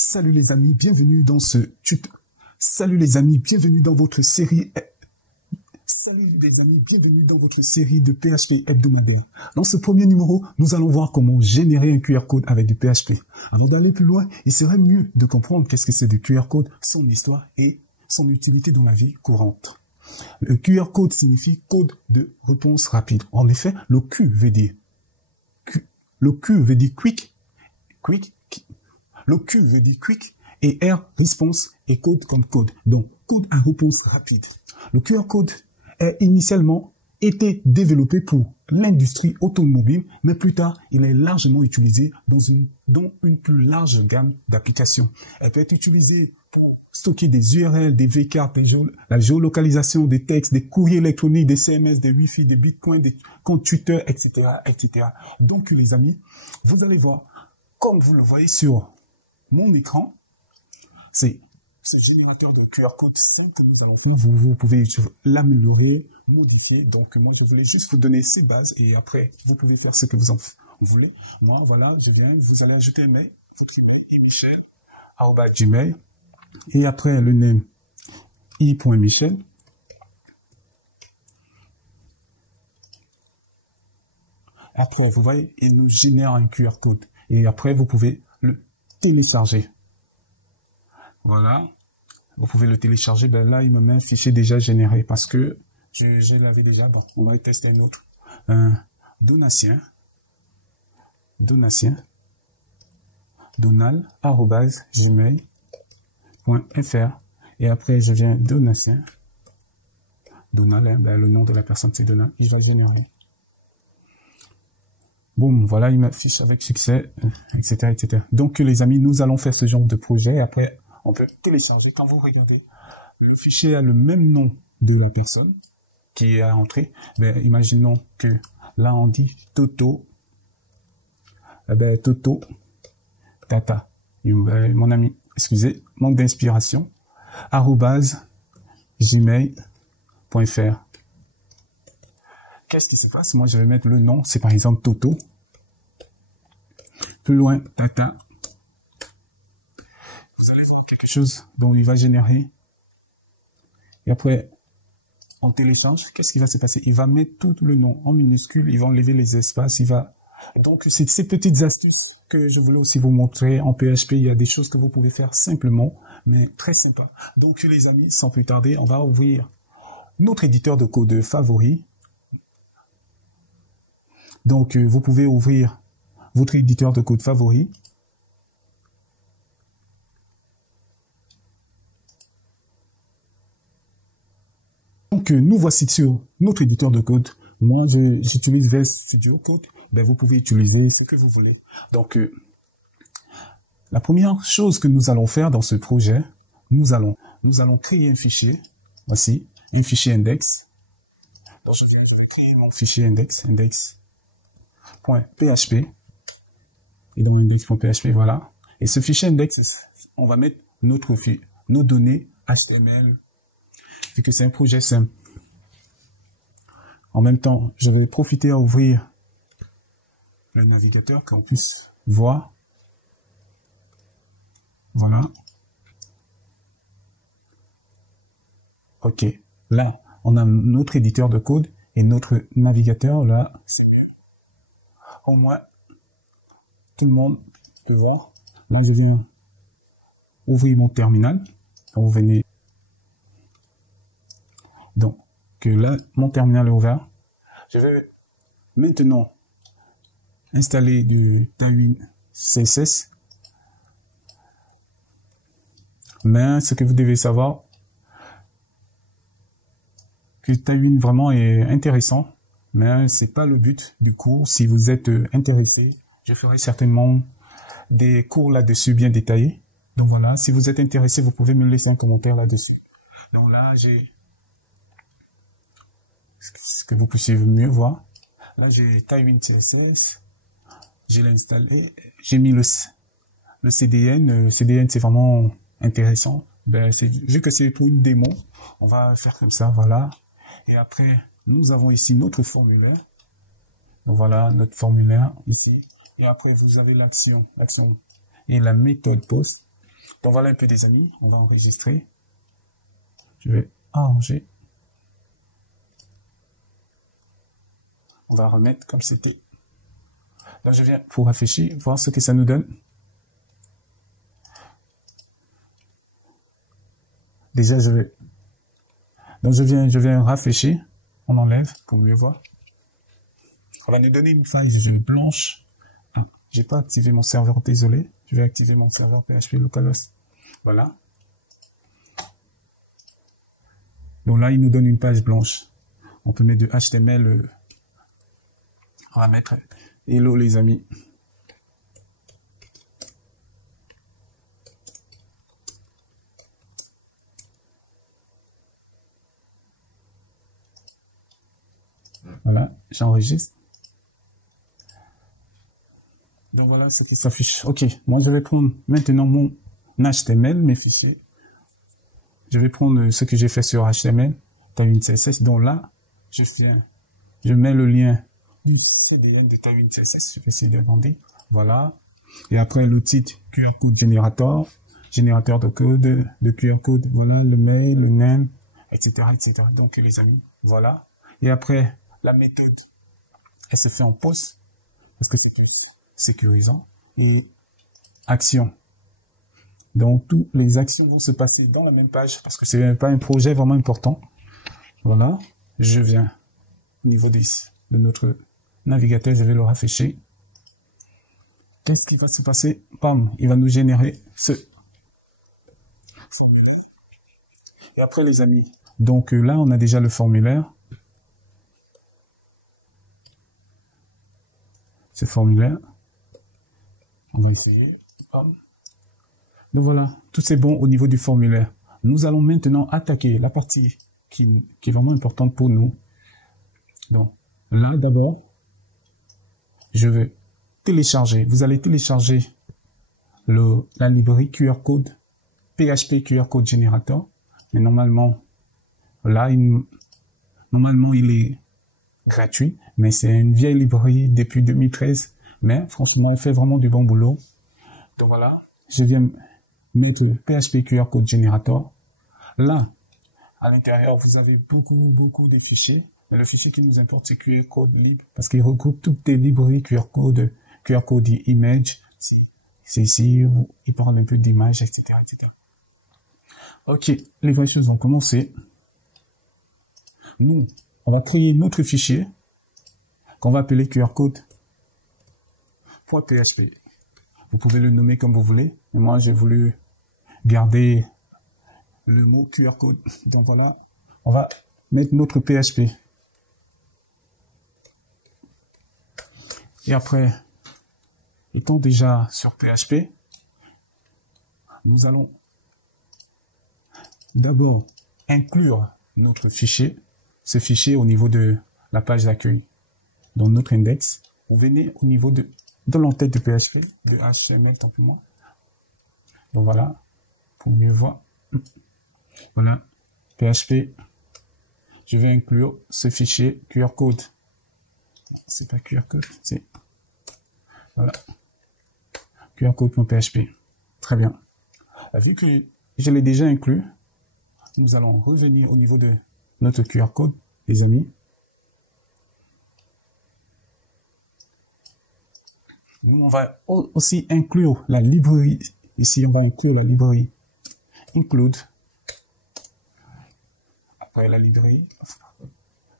Salut les amis, bienvenue dans ce tuto. Salut les amis, bienvenue dans votre série. Salut les amis, bienvenue dans votre série de PHP hebdomadaire. Dans ce premier numéro, nous allons voir comment générer un QR code avec du PHP. Avant d'aller plus loin, il serait mieux de comprendre qu'est-ce que c'est du QR code, son histoire et son utilité dans la vie courante. Le QR code signifie code de réponse rapide. En effet, le Q veut dire quick. Le Q veut dire quick et R, response et code comme code. Donc, code à réponse rapide. Le QR code a initialement été développé pour l'industrie automobile, mais plus tard, il est largement utilisé dans une plus large gamme d'applications. Elle peut être utilisée pour stocker des URL, des vCards, la géolocalisation des textes, des courriers électroniques, des CMS, des Wi-Fi, des bitcoins, des comptes Twitter, etc., etc. Donc, les amis, vous allez voir, comme vous le voyez sur mon écran, c'est ce générateur de QR code simple que nous allons faire. Vous pouvez l'améliorer, modifier. Donc, moi, je voulais juste vous donner ces bases et après, vous pouvez faire ce que vous en voulez. Moi, voilà, vous allez ajouter un mail, votre email, imichel@gmail. Et après, le name, i.michel. Après, vous voyez, il nous génère un QR code. Et après, vous pouvez le télécharger. Voilà. Vous pouvez le télécharger. Ben là, il me met un fichier déjà généré parce que je l'avais déjà. Bon, on va tester un autre. Donatien. Donal@gmail.fr. Et après, je viens Donatien. Donal, ben, le nom de la personne, c'est Donal. Il va générer. Boum, voilà, il m'affiche avec succès, etc., etc. Donc, les amis, nous allons faire ce genre de projet. Après, on peut télécharger. Quand vous regardez, le fichier a le même nom de la personne qui est entrée. Ben, imaginons que là, on dit Toto. Eh ben, Toto, Tata. Ben, mon ami, excusez, manque d'inspiration. @gmail.fr. Qu'est-ce qui se passe? Moi, je vais mettre le nom. C'est par exemple Toto. Plus loin, Tata. Vous allez voir quelque chose dont il va générer. Et après, on télécharge. Qu'est-ce qui va se passer? Il va mettre tout le nom en minuscule. Il va enlever les espaces. Donc, c'est ces petites astuces que je voulais aussi vous montrer. En PHP, il y a des choses que vous pouvez faire simplement, mais très sympa. Donc, les amis, sans plus tarder, on va ouvrir notre éditeur de code favori. Donc, vous pouvez ouvrir votre éditeur de code favori. Donc, nous voici sur notre éditeur de code. Moi, j'utilise VS Studio Code. Ben, vous pouvez utiliser ce que vous voulez. Donc, la première chose que nous allons faire dans ce projet, nous allons créer un fichier. Voici, un fichier index. Donc, je vais créer mon fichier index.php. Et dans index.php, voilà. Et ce fichier index, on va mettre nos données HTML, vu que c'est un projet simple. En même temps, je vais profiter à ouvrir le navigateur qu'on puisse voir. Voilà. OK. Là, on a notre éditeur de code et notre navigateur, là. Au moins, tout le monde peut voir. Là, je viens ouvrir mon terminal. Vous venez. Donc, là, mon terminal est ouvert. Je vais maintenant installer du Tailwind CSS. Mais ce que vous devez savoir, que Tailwind vraiment est intéressant. Mais c'est pas le but du cours. Si vous êtes intéressé, je ferai certainement des cours là-dessus bien détaillés. Donc voilà, si vous êtes intéressé, vous pouvez me laisser un commentaire là-dessus. Donc là, j'ai ce que vous puissiez mieux voir. Là, j'ai Tailwind CSS. Je l'ai installé. J'ai mis le CDN. Le CDN, c'est vraiment intéressant. Ben, vu que c'est pour une démo, on va faire comme ça, voilà. Et après, nous avons ici notre formulaire. Donc voilà, notre formulaire ici. Et après, vous avez l'action et la méthode post. Donc voilà un peu des amis, on va enregistrer. Je vais arranger. On va remettre comme c'était. Là je viens pour afficher, voir ce que ça nous donne. Déjà je vais. Donc je viens rafraîchir. On enlève pour mieux voir. On va nous donner une file blanche. Ah, j'ai pas activé mon serveur, désolé. Je vais activer mon serveur PHP localhost. Voilà. Donc là, il nous donne une page blanche. On peut mettre de HTML. On va mettre hello les amis. Voilà, j'enregistre. Donc voilà ce qui s'affiche. Ok, moi je vais prendre maintenant mon HTML, mes fichiers. Je vais prendre ce que j'ai fait sur HTML, Tailwind CSS. Donc là, je mets le lien CDN de Tailwind CSS. Je vais essayer de demander. Voilà. Et après le titre QR code générateur de code, de QR code. Voilà le mail, le name, etc., etc. Donc les amis, voilà. Et après la méthode, elle se fait en post parce que c'est sécurisant et action. Donc, toutes les actions vont se passer dans la même page parce que c'est pas un projet vraiment important. Voilà. Je viens au niveau de notre navigateur, je vais le rafraîchir. Qu'est-ce qui va se passer? Bam, il va nous générer ce formulaire. Et après, les amis, donc là, on a déjà le formulaire. Ce formulaire. On va essayer. Bam. Donc voilà, tout c'est bon au niveau du formulaire. Nous allons maintenant attaquer la partie qui est vraiment importante pour nous. Donc là, d'abord, je vais télécharger. Vous allez télécharger la librairie QR Code, PHP QR Code Generator. Mais normalement, là, normalement, il est gratuit. Mais c'est une vieille librairie depuis 2013. Mais franchement, elle fait vraiment du bon boulot. Donc voilà, je viens mettre PHP QR Code Generator. Là, à l'intérieur, vous avez beaucoup de fichiers. Mais le fichier qui nous importe, c'est QR Code libre parce qu'il regroupe toutes les librairies QR Code Image. C'est ici où il parle un peu d'image, etc., etc. Ok, les vraies choses vont commencer. Nous, on va créer notre fichier qu'on va appeler QR Code.php. Vous pouvez le nommer comme vous voulez. Mais moi, j'ai voulu garder le mot QR code. Donc voilà, on va mettre notre PHP. Et après, étant déjà sur PHP, nous allons d'abord inclure notre fichier, ce fichier au niveau de la page d'accueil. Dans notre index, vous venez au niveau de l'entête de PHP, de HTML, tant que moi. Donc voilà, pour mieux voir. Voilà, PHP. Je vais inclure ce fichier QR code. C'est pas QR code, c'est voilà. QR code.php. Très bien. Vu que je l'ai déjà inclus, nous allons revenir au niveau de notre QR code, les amis. Nous, on va aussi inclure la librairie. Ici, on va inclure la librairie include. Après la librairie,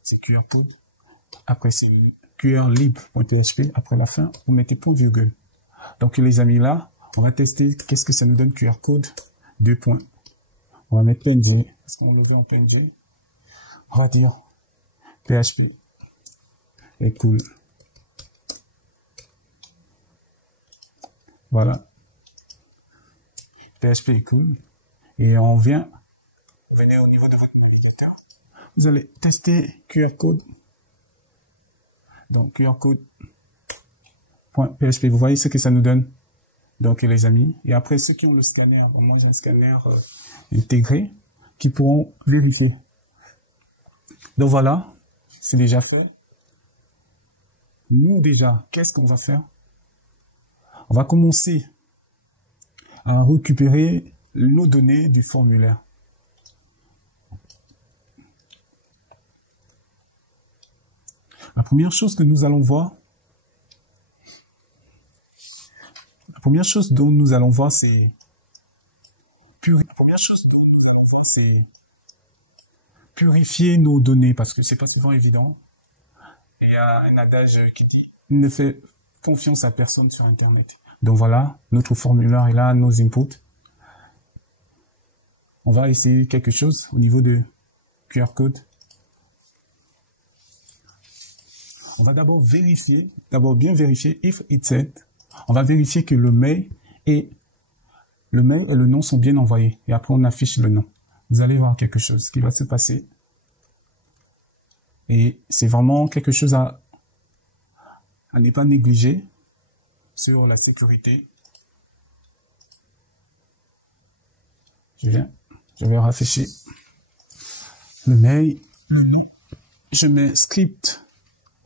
c'est QR code. Après, c'est qrlib.php. Après la fin, vous mettez point virgule. Donc, les amis, là, on va tester qu'est-ce que ça nous donne QR code. 2 points. On va mettre PNG. Est-ce qu'on le veut en PNG? On va dire PHP. Et cool. Voilà. PHP est cool. Et on vient. Vous venez au niveau de votre projecteur. Vous allez tester QR code. Donc, QR code.php. Vous voyez ce que ça nous donne. Donc, les amis. Et après, ceux qui ont le scanner, bon, moi, j'ai un scanner intégré, qui pourront vérifier. Donc, voilà. C'est déjà fait. Nous, déjà, qu'est-ce qu'on va faire? On va commencer à récupérer nos données du formulaire. La première chose que nous allons voir, c'est purifier nos données, parce que c'est pas souvent évident. Et il y a un adage qui dit ne fais confiance à personne sur Internet. Donc voilà, notre formulaire est là, nos inputs. On va essayer quelque chose au niveau de QR code. On va d'abord bien vérifier if it said. On va vérifier que le mail et le nom sont bien envoyés. Et après, on affiche le nom. Vous allez voir quelque chose qui va se passer. Et c'est vraiment quelque chose à ne pas négliger sur la sécurité. Je vais rafficher le mail. Je mets script.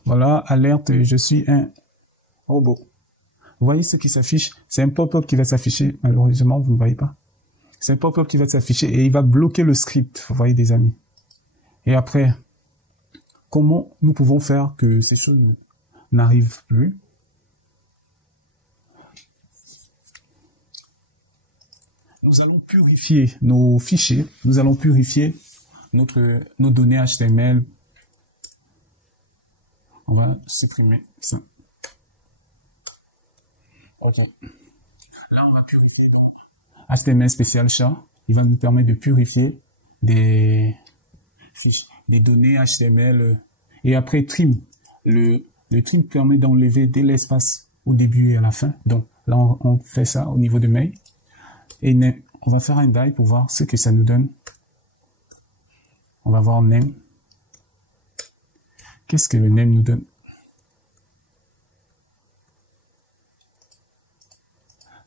Voilà, alerte, je suis un robot. Vous voyez ce qui s'affiche? C'est un pop-up qui va s'afficher. Malheureusement, vous ne voyez pas. C'est un pop-up qui va s'afficher et il va bloquer le script. Vous voyez, des amis. Et après, comment nous pouvons faire que ces choses n'arrivent plus? Nous allons purifier nos fichiers. Nous allons purifier nos données HTML. On va supprimer ça. Ok. Là, on va purifier HTML spécial chat. Il va nous permettre de purifier des fiches, des données HTML. Et après, trim. Le trim permet d'enlever dès l'espace au début et à la fin. Donc, là, on fait ça au niveau de mail. Et name. On va faire un die pour voir ce que ça nous donne. On va voir name. Qu'est-ce que le name nous donne?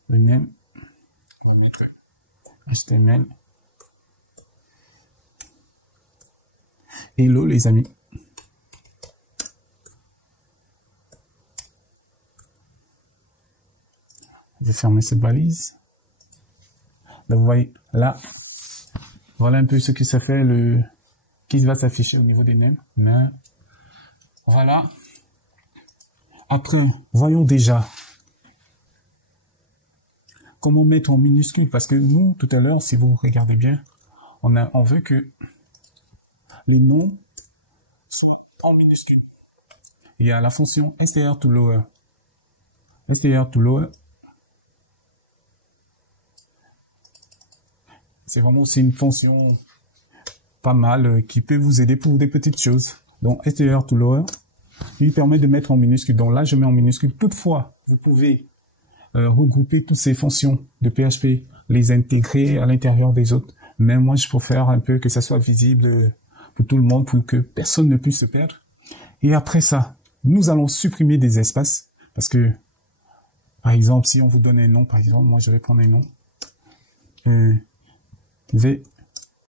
Le name, on va mettre HTML. Hello les amis. Je vais fermer cette balise. Donc vous voyez là, voilà un peu ce que ça fait qui va s'afficher au niveau des names. Mais voilà. Après, voyons déjà comment mettre en minuscule, parce que nous tout à l'heure, si vous regardez bien, on veut que les noms soient en minuscule. Il y a la fonction str to lower. Str to lower. C'est vraiment aussi une fonction pas mal qui peut vous aider pour des petites choses. Donc, str to lower, il permet de mettre en minuscule. Donc là, je mets en minuscule. Toutefois, vous pouvez regrouper toutes ces fonctions de PHP, les intégrer à l'intérieur des autres. Mais moi, je préfère un peu que ça soit visible pour tout le monde, pour que personne ne puisse se perdre. Et après ça, nous allons supprimer des espaces. Parce que, par exemple, si on vous donne un nom, par exemple, moi, je vais prendre un nom. V